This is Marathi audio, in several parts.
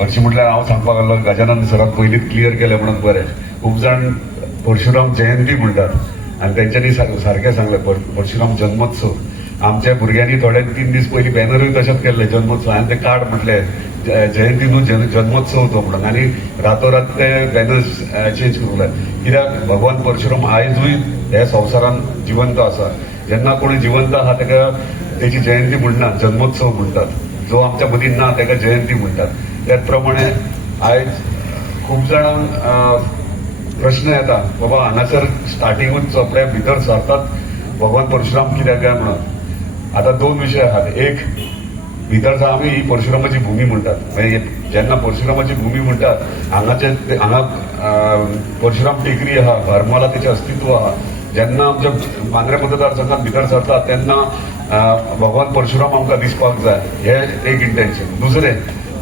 हरशीं म्हटल्यार हांव सांगपाक लागलो गजानन सराक पयलींच क्लियर केलें म्हणून बरें. खूब जाण परशुराम जयंती म्हणटात आनी तेंच्यांनी सारकें सांगलें परशुराम जन्मोत्सव. आमच्या भुरग्यांनी थोडे 3 दीस पयलीं बॅनरूय तशेंच केल्ले जन्मोत्सव, हांवें ते कार्ड म्हटलें जयंती न्हू जन्मोत्सव तो म्हणून, आनी रातोरात ते बॅनर्स चेंज करूंक लाय. कित्याक भगवान परशुराम आयजूय ह्या संवसारान जिवंत आसा. जेन्ना कोणी जिवंत आहा ताका तेची जयंती म्हणनात, जन्मोत्सव म्हणटात. जो आमच्या मदीं ना ताका जयंती म्हणटात. त्याच प्रमाणे आयज खूब जाणांक प्रश्न येता बाबा हांगासर स्टार्टिंगूच चोपड्या भितर सरतात भगवान परशुराम कित्याक काय म्हणून. आता 2 विशय आहात. एक, भितर आमी ही परशुरामाची भूमी म्हणटात. जेन्ना परशुरामाची भूमी म्हणटात हांगा परशुराम टेकरी आहा, हरमला तेचें अस्तित्व आहा. जेन्ना आमच्या मांद्रे मतदारसंघात भितर सरतात तेन्ना भगवान परशुराम आमकां दिसपाक जाय, हें एक इंटेन्शन. दुसरें,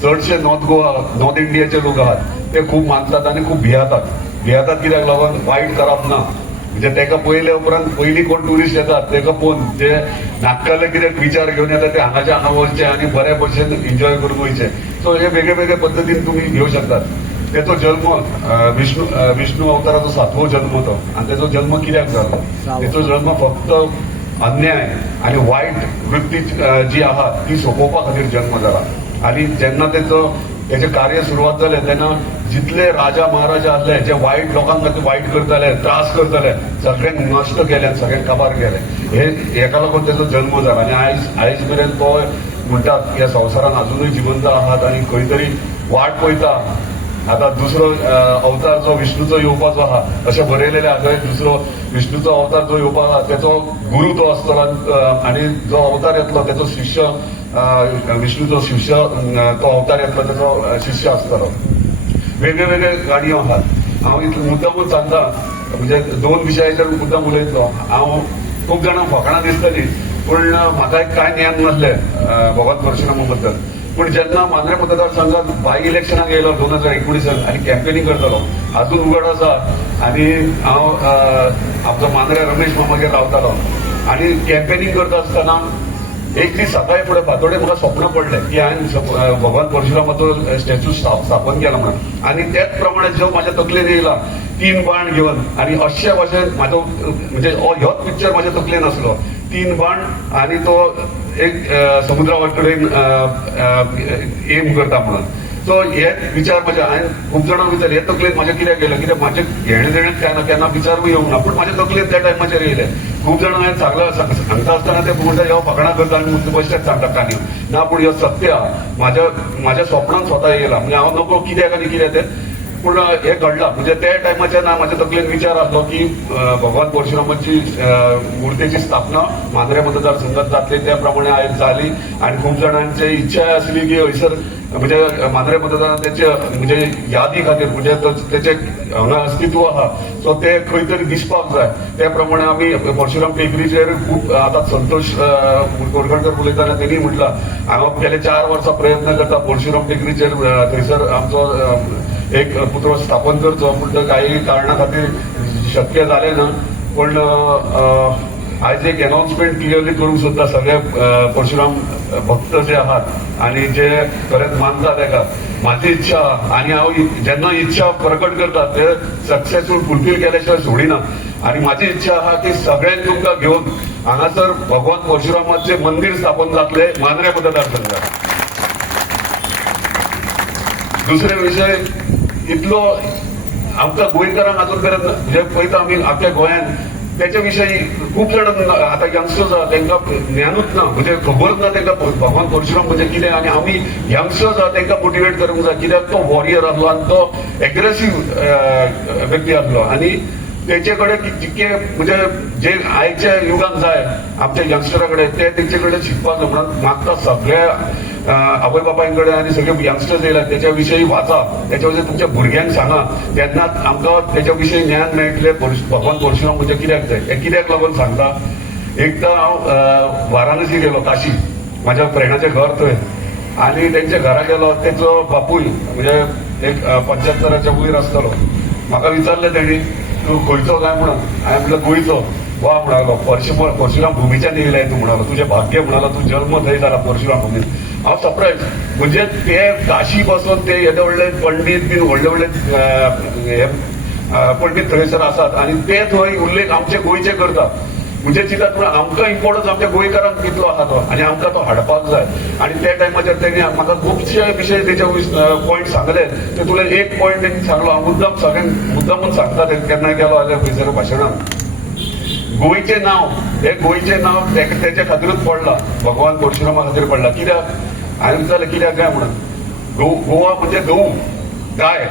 चडशे नॉर्थ इंडियाचे लोक आहात ते खूब मानतात आनी खूब भियातात कित्याक लागून वायट करप ना. म्हणजे तेका पयले उपरांत पयलीं कोण ट्युरिस्ट येतात तेका पळोवन जे नाटकाले कितें विचार घेवन येतात ते हांगा वचचे आनी बरे भशेन एन्जॉय करून वयचे. सो हे वेगळे वेगळे पद्दतीन तुमी घेवं शकतात. तेचो जल्म विष्णू अवताराचो 7वो जल्म तो, आनी तेचो जल्म कित्याक जालो? तेचो जल्म फक्त अन्याय आनी वायट वृत्ती जी आहा ती सोंपोवपा खातीर जल्म जाला. आनी जेन्ना तेचें कार्य सुरवात जालें तेन्ना जितले राजा महाराजा आसले जे वायट लोकांक खातीर वायट करताले, त्रास करताले, सगळ्यांक नश्ट केले, सगळ्यांक काबार केले. हेका लागून तेचो जल्म जाला. आनी आयज मेरेन तो म्हणटात ह्या संवसारान अजुनूय जिवंत आहात आनी खंय तरी वाट पळयता. आता दुसरो अवतार जो विष्णूचो येवपाचो आहा अशें बरयलेलें आसा. दुसरो विष्णूचो अवतार जो येवपाक आहा तेचो गुरू तो आसतलो आनी जो अवतार येतलो तेचो शिष्य विष्णूचो शिष्य तो अवतार येतलो तेचो शिष्य आसतलो. वेगळे वेगळे गाडयो आहात. हांव इतलो मुद्दामूच सांगता म्हणजे 2 विशयाचेर मुद्दाम उलयतलो. हांव खूब जाणांक फकाणां दिसतलीं पूण म्हाका कांय ज्ञान नासलें भगवान परशुरामा बद्दल. पूण जेन्ना मांद्रे मतदारसंघात बाय इलेक्शनाक येयलो 2019 आनी कॅम्पेनींग करतालो हातूंत उगड आसा. आनी हांव आमचो मांद्रे रमेश मामागेर रावतालो आनी कॅम्पेनींग करता आसतना एक दीस सकाळी फुडें फातोडें म्हाका स्वप्न पडलें की हांवें भगवान परशुरामाचो स्टॅच्यू स्थापन केला म्हणून. आनी त्याच प्रमाणे जो म्हाज्या तकलेन येयला 3 बाण घेवन आनी अशे भशेन म्हाजो म्हणजे होच पिक्चर म्हाज्या तकलेन आसलो. 3 बाण आनी तो एक समुद्रा कडेन एम करता म्हणून. सो हे विचार म्हजे हांवें खूब जाणांक विचार हे तकलेन म्हाज्या कित्याक गेलो कित्याक म्हाजे घेणे देणें केन्ना विचारूय येवंक ना. पूण म्हाज्या तकलेन त्या टायमाचेर येयले. खूब जाणांक हांवें सांगता आसतना ते म्हणटा ह्यो फकाणां करता आनी बेश्टेच सांगता काणयो. ना पूण ह्यो सत्य आहा. म्हाज्या स्वप्नांत स्वता येयला. म्हणजे हांव नको कित्याक आनी कितें तें पूण हे घडलां. म्हणजे त्या टायमाचेर ना म्हाज्या तकलेन विचार आसलो की भगवान परशुरामाची मुर्तेची स्थापना मांद्रे मतदारसंघात जातली. त्या प्रमाणे आयज जाली आनी खूब जाणांची इच्छा आसली की हयसर म्हणजे मांद्रे मतदारांत तेचे म्हणजे यादी खातीर म्हणजे तेचे हांगा अस्तित्व आहा. सो ते खंय तरी दिसपाक जाय. त्या प्रमाणे आमी परशुराम टेकडीचेर खूब आतां संतोष कोरगडकर उलयताना तेणी म्हटलां हांव गेले 4 वर्सां प्रयत्न करता परशुराम टेकडीचेर थंयसर आमचो एक पुतळो स्थापन करचो. पूण तो काही कारणां खातीर शक्य जालें ना. पूण आयज एक अनाउन्समेंट क्लियरली करूंक सोदता सगळे परशुराम भक्त जे आहात आनी जे खरेंच मानता तेका. म्हाजी इच्छा आनी हांव जेन्ना इच्छा प्रकट करता ते सक्सेसफूल फुलफील केल्या शिवाय सोडिना. आनी म्हाजी इच्छा आहा की सगळ्यांक तुमकां घेवन हांगासर भगवान परशुरामाचे मंदीर स्थापन जातले मांद्रे मतदारसंघात. दुसरे विशय इतलो आमकां गोंयकारांक अजून पर्यंत म्हणजे पळयता आमी आख्या गोंयान त्याच्या विषयी खूप जण आता यंगस्टर्स आहात तांकां ज्ञानूच ना. म्हणजे खबरच ना तांकां भगवान परशुराम म्हणजे कितें. आनी आमी यंगस्टर्स आहात तांकां मोटिवेट करूंक जाय कित्याक तो वॉरियर आसलो आनी तो एग्रेसीव व्यक्ती आसलो. आनी तेचे कडेन जितके म्हणजे जे आयच्या युगान जाय आमच्या यंगस्टरा कडेन ते तेंचे कडेन शिकपाक म्हणून मागता सगळ्या आवय बापाय कडेन आनी सगळे यंगस्टर्स येयला त्याच्या विशयी वाचा, त्याच्या विशयी तुमच्या भुरग्यांक सांगा. तेन्नाच आमकां त्याच्या विशयी ज्ञान मेळटलें भगवान परशुराम म्हणजे कित्याक जाय हें कित्याक लागून सांगता. एकदां हांव वाराणसी गेलो काशी, म्हाज्या फ्रेंडाचें घर थंय. आनी तेंच्या घरा गेलो तेचो बापूय म्हणजे एक 75 वयर आसतलो. म्हाका विचारलें तेणी तूं खंयचो काय म्हणून. हांवें म्हणलें गोंयचो. वा म्हणालो परशुराम भूमीच्यान येयलाय तूं म्हणालो तुजें भाग्य म्हणालो तूं जल्म थंय जाला परशुराम भूमीत. हांव सरप्रायज म्हणजे ते काशी पासून ते येदे व्हडले पंडीत बीन व्हडले व्हडले पंडीत थंयसर आसात आणि ते थंय उल्लेख आमचे गोंयचे करतात. म्हणजे चिंतात पूण आमकां इम्पॉर्टन्स आमच्या गोंयकारांक कितलो आहा तो आणि आमकां तो हाडपाक जाय. आणि त्या टायमाचेर तेणी म्हाका खुबशे विशय तेचे पॉयंट सांगले. तेतूंतले एक पॉयंट तेणी सांगलो, हांव मुद्दामून सांगता केन्नाय गेलो जाल्यार खंयसर भाशणांत. गोंयचें नांव हे गोंयचें नांव तेच्या खातीरूच पडलां, भगवान परशुरामा खातीर पडलां. कित्याक हांवें विचारलें कित्याक काय म्हणून. गोवा म्हणजे गऊ, गाय.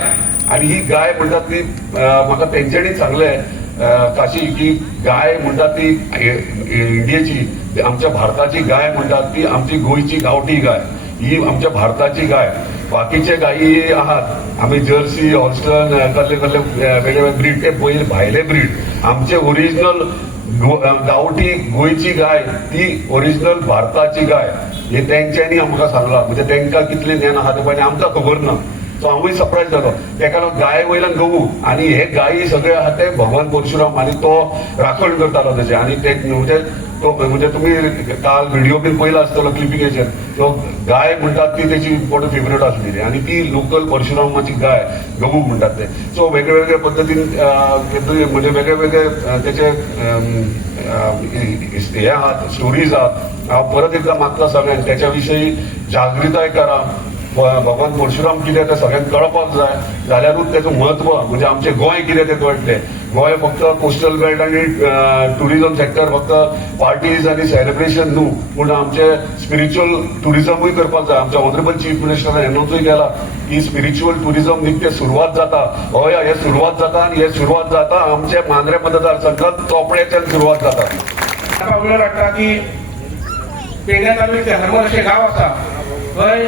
आणि ही गाय म्हणटात ती म्हाका तेंच्यांनीच सांगलें काशी की गाय म्हणटात ती इंडियेची, आमच्या भारताची गाय म्हणटात ती आमची गोंयची गांवठी गाय, ही आमच्या भारताची गाय. बाकीचे गायी आहात आम्ही जर्सी, हॉस्टन, कसले वेगवेगळे ब्रीड, ते भायले ब्रीड. आमचे ओरिजिनल गांवठी गोंयची गाय ती ओरिजिनल भारताची गाय. हे तेंच्यांनी आमकां सांगलां. म्हणजे तेंकां कितलें ज्ञान आहा तें आमकां खबर ना. सो हांवूय सरप्रायज जालो. तेका लागून गाय वयल्यान गहू आणि हे गायी सगळे आहा ते भगवान परशुराम आणि तो राखण करतालो तेचे. आणि ते म्हणजे तुम्ही काल व्हिडिओ बीन पयला आसतलो क्लिपिंगेचेर, तो गाय म्हणटात ती तेची इम्पॉर्टंट फेवरेट आसली आणि ती लोकल परशुरामाची गाय गहू म्हणटात ते. सो वेगळे वेगळे पद्दतीन म्हणजे वेगळे वेगळे त्याचे हे आहात, स्टोरीज आहात. हांव परत एकदा मागता सगळ्यांक त्याच्या विशयी जागृताय करा. भगवान परशुराम कितें तें सगळ्यांक कळपाक जाय. जाल्यारूच तेचो महत्व म्हणजे आमचें गोंय कितें तें कळटलें. गोंय फक्त कोस्टल बेल्ट आणि टुरिझम सेक्टर, फक्त पार्टीज आणि सेलिब्रेशन न्हू, पूण आमचें स्पिरिच्युअल टुरिझमूय करपाक जाय. आमच्या ऑनरेबल चीफ मिनिस्टरान एनोन्सूय केला की स्पिरिच्युअल टुरिझम निकतें सुरवात जाता. हय, हे सुरवात जाता आणि हे सुरवात जाता आमचे मांद्रे मतदारसंघात चोपड्याच्यान सुरवात जाता. म्हाका उलोवंक वाटता की पेडण्या तालुक्यात हरमल अशें गांव आसा, थंय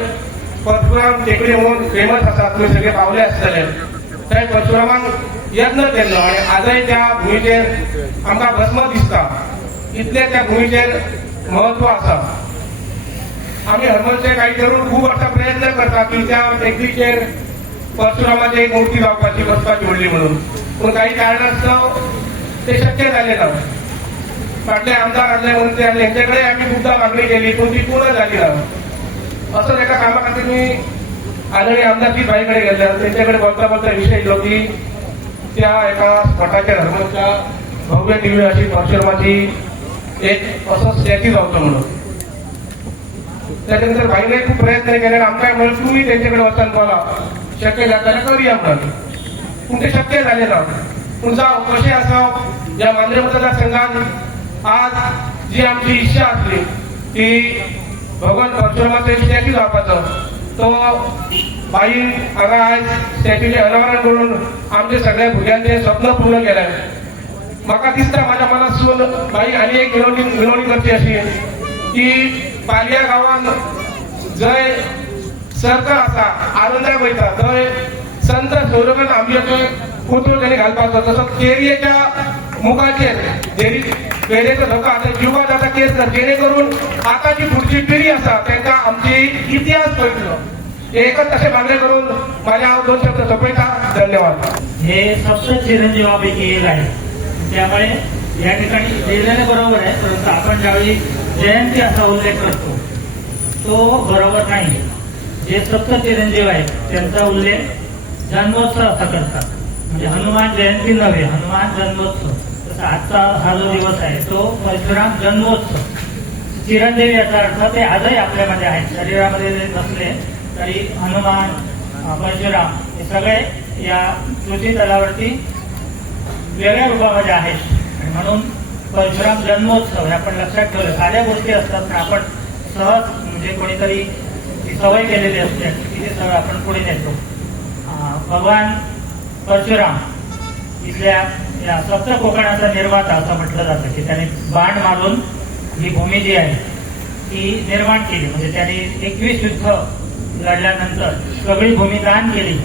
परशुराम टेकडी म्हणून फेमस आसा. तुमी सगळे पावले आसतले. थंय परशुरामान यत्न केल्लो आणि आजय त्या भुमीचेर आमकां भस्म दिसता. इतले त्या भुमीचेर महत्व आसा. आमी हरमलचे काही तरुण खूब वर्सां प्रयत्न करता की त्या टेकडीचेर परशुरामाची एक मुर्ती जावपाची, बसपाची व्हडली म्हणून. पूण काही कारणास्तव ते शक्य जालें ना. फाटले आमदार आसले म्हणून ते तेंचे कडेन आमी खूबदां मागणी केली पूण ती पूर्ण जाली ना. असंच एका कामा खातीर मी आदरणीय आमदार जी बाईकडे गेले, त्यांच्याकडे बोलता बोलता विषय येलो की त्या एका स्पॉटाचेर हरमलच्या भव्य दिव्य अशी परशुरामाची एक असो स्टॅच्यू जावचो म्हणून. त्याच्यानंतर बाईने खूप प्रयत्न केले. आमकां म्हणून तुम्ही त्यांच्याकडे वचून बोला, शक्य जाता जाल्यार करूया म्हणून. पूण ते शक्य झाले ना. पूण जावं कशें आसा, ज्या मांद्रे मतदारसंघात आज जी आमची इच्छा आसली की भगवान परशुरामाचो स्टॅच्यू जावपाचो, तो बाई हांगा आयज स्टॅच्यूचे अनावरण करून आमचे सगळ्या भुरग्यांचे स्वप्न पूर्ण केले. म्हाका दिसता म्हाज्या मनासून बाई आनी एक विनवणी करची अशी की पालया गांवांत जंय सर्कल आसा, आनंदाक वयता, थंय संत सौरभन आंब्याचो पुतळो ताणें घालपाचो. तसो केरयेच्या मुखाचेर पेडेचो धोका आता जिवा जाता केस कर, जेणेकरून आता जी पुढची पिढी आसा तांकां आमची इतिहास कळटलो. एकच असे मागणे करून माझ्या दोन शब्द सोपयता. धन्यवाद. हे सप्त चिरंजीवापैकी एक आहे. त्यामुळे या ठिकाणी लिहिलेले बरोबर आहे, परंतु आपण ज्यावेळी जयंती असा उल्लेख करतो तो बरोबर नाही. जे सप्त चिरंजीव आहेत त्यांचा उल्लेख जन्मोत्सव असा करतात. म्हणजे हनुमान जयंती नव्हे, हनुमान जन्मोत्सव. आजचा हा जो दिवस आहे तो परशुराम जन्मोत्सव. चिरंजीवी याचा अर्थ ते आजही आपल्यामध्ये आहेत. शरीरामध्ये जरी नसले तरी हनुमान, परशुराम हे सगळे या पृथ्वी तलावरती वेगळ्या रूपामध्ये आहेत. आणि म्हणून परशुराम जन्मोत्सव हे आपण लक्षात ठेवलं. साऱ्या गोष्टी असतात पण आपण सहज म्हणजे कोणीतरी ती सवय केलेली असते की ते सगळं आपण पुढे नेतो. भगवान परशुराम इथल्या या सप्त कोकणाचा निर्माता असं म्हटलं जातं की त्याने बाण मारून ही भूमी जी आहे ती निर्माण केली. म्हणजे त्याने 21 युद्ध लढल्यानंतर सगळी भूमी दान केली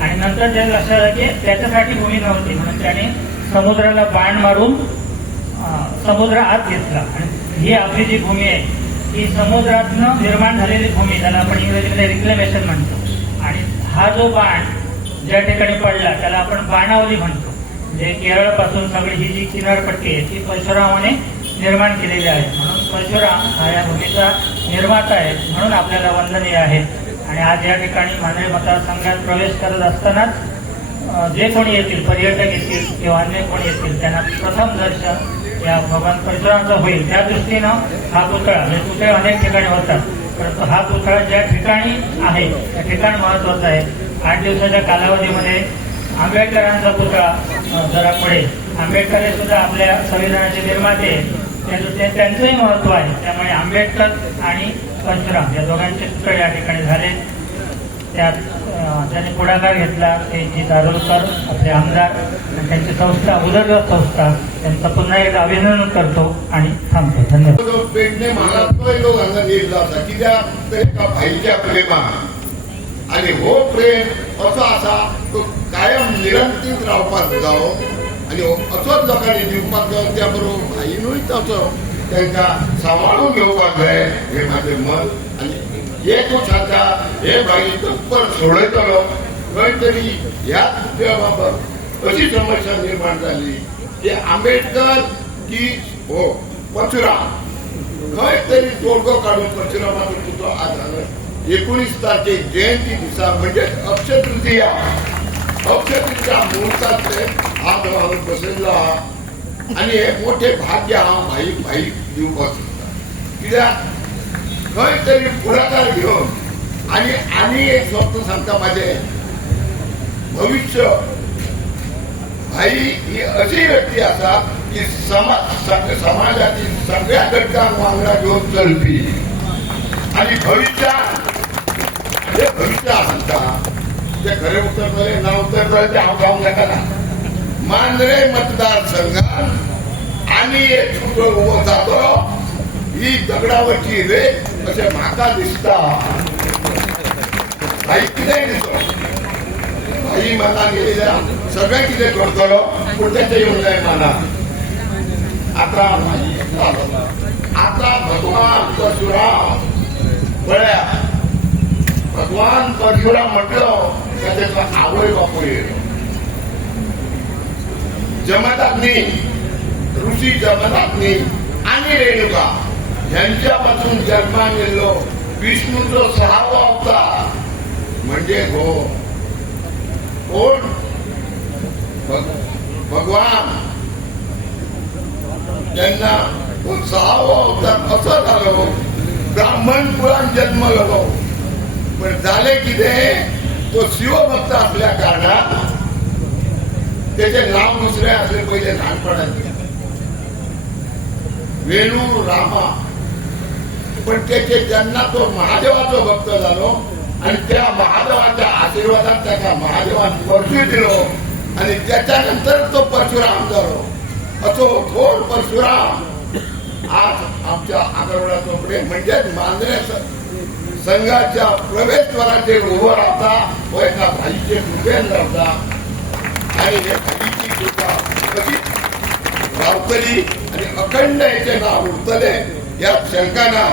आणि नंतर त्याला लक्षात आलं की त्याच्यासाठी भूमी नव्हती म्हणून त्याने समुद्राला बाण मारून समुद्र आत घेतला. आणि ही आपली जी भूमी आहे ही समुद्रातनं निर्माण झालेली भूमी, त्याला आपण इंग्रजीमध्ये रिक्लेमेशन म्हणतो. आणि हा जो बाण ज्या ठिकाणी पडला त्याला आपण बाणावली म्हणतो. म्हणजे केरळपासून सगळी ही जी किनारपट्टी आहे ती परशुरामाने निर्माण केलेली आहे. म्हणून परशुराम हा या भूमीचा निर्माता आहे, म्हणून आपल्याला वंदनीय आहे. आणि आज या ठिकाणी मांजरे मतदारसंघात प्रवेश करत असतानाच जे कोणी येतील, पर्यटक येतील किंवा अन्य कोणी येतील, त्यांना प्रथम दर्शन या भगवान परशुरामाचं होईल. त्या दृष्टीनं हा पुतळा, म्हणजे पुतळे अनेक ठिकाणी होतात, परंतु हा पुतळा ज्या ठिकाणी आहे त्या ठिकाण महत्वाचं आहे. 8 दिवसाच्या कालावधीमध्ये आंबेडकरांचा पुतळा जरा पुढे, आंबेडकर हे सुद्धा आपल्या संविधानाचे निर्माते, त्यांचंही महत्व आहे. त्यामुळे आंबेडकर आणि परशुराम या दोघांचे पुतळे या ठिकाणी झाले. त्यात त्यांनी पुढाकार घेतला ते जी दारोलकर आपले आमदार आणि त्यांची संस्था उदरगत संस्था, त्यांचं पुन्हा एकदा अभिनंदन करतो आणि थांबतो. धन्यवाद. पेडणे मला तो लोकांना निर्ला होता कित्याक तर एका भाईच्या प्रेमाक आणि हो प्रेम असो असा तो कायम निरंतीत रावपाक जावो आणि असोच लोकांनी दिवपाक जावो. त्या बरोबर भाईनूय तसो त्यांना सांभाळून घेवपाक जाय हे माझे मत. आणि एकूच आता हे भाई तत्पर सोडयतलो खंय तरी ह्याच पुतळ्याबाबत अशी समस्या निर्माण झाली की आंबेडकर की हो परशुराम खंय तरी तोडगो काढून परशुरामाचो पुतळो आज हांगा 19 तारखेक जयंती दिसा म्हणजे अक्षय तृतीया मुहूर्तातले आज हांव बसयल्लो आहा आणि हे मोठे भाग्य हांव भाई दिवपाक सोदता. कित्याक खंय तरी पुढाकार घेवन आणि एक स्वप्न सांगता माझे भविष्य भाई ही अशी व्यक्ती आसा की समाजातील सगळ्या घटकांक वांगडा घेऊन चलपी आणि भविष्यात सांगता ते खरे उत्तर मेळे ना उत्तर मेळे ते हांव गावंक शकना. मांद्रे मतदारसंघात आणि एक पुतळो उबो जातलो ही दगडावरची रेख अशें म्हाका दिसता. भाई कितेंय दिसो भाई मनान येयल्या सगळें कितें करतलो पूण तेचें येवंक जाय मनान. आता भगवान परशुराम पळया भगवान परशुराम म्हटलो काय तेचो आवय बापूय येयलो. जमदग्नी ऋषी जमदग्नी आणि रेणुका यांच्यापासून जन्माला येयलो विष्णूचो 6वा अवतार म्हणजे कोण भगवान. त्यांना तो 6वा अवतार असो जालो ब्राह्मण कुळान जन्मलो. पण झाले कितें तो शिवभक्त असल्या कारणान त्याचे नाव दुसरे असले पहिले ल्हानपणांत वेणू रामा. पण त्याचे जेन्ना तो महादेवाचो भक्त जालो आणि त्या महादेवाच्या आशीर्वादात त्याला महादेवान परशू दिलो आणि त्याच्यानंतर तो परशुराम जालो. असो थोर परशुराम आज आमच्या आगरवाडा चोपडे म्हणजेच मांद्रे संघाच्या प्रवेशद्वाराचेर उभो रावता व एका भाईचे कृपेन रावता आणि हे भाईची कृपा कशीच रावतली आणि अखंड याचे नाव उरतले यात शंका ना.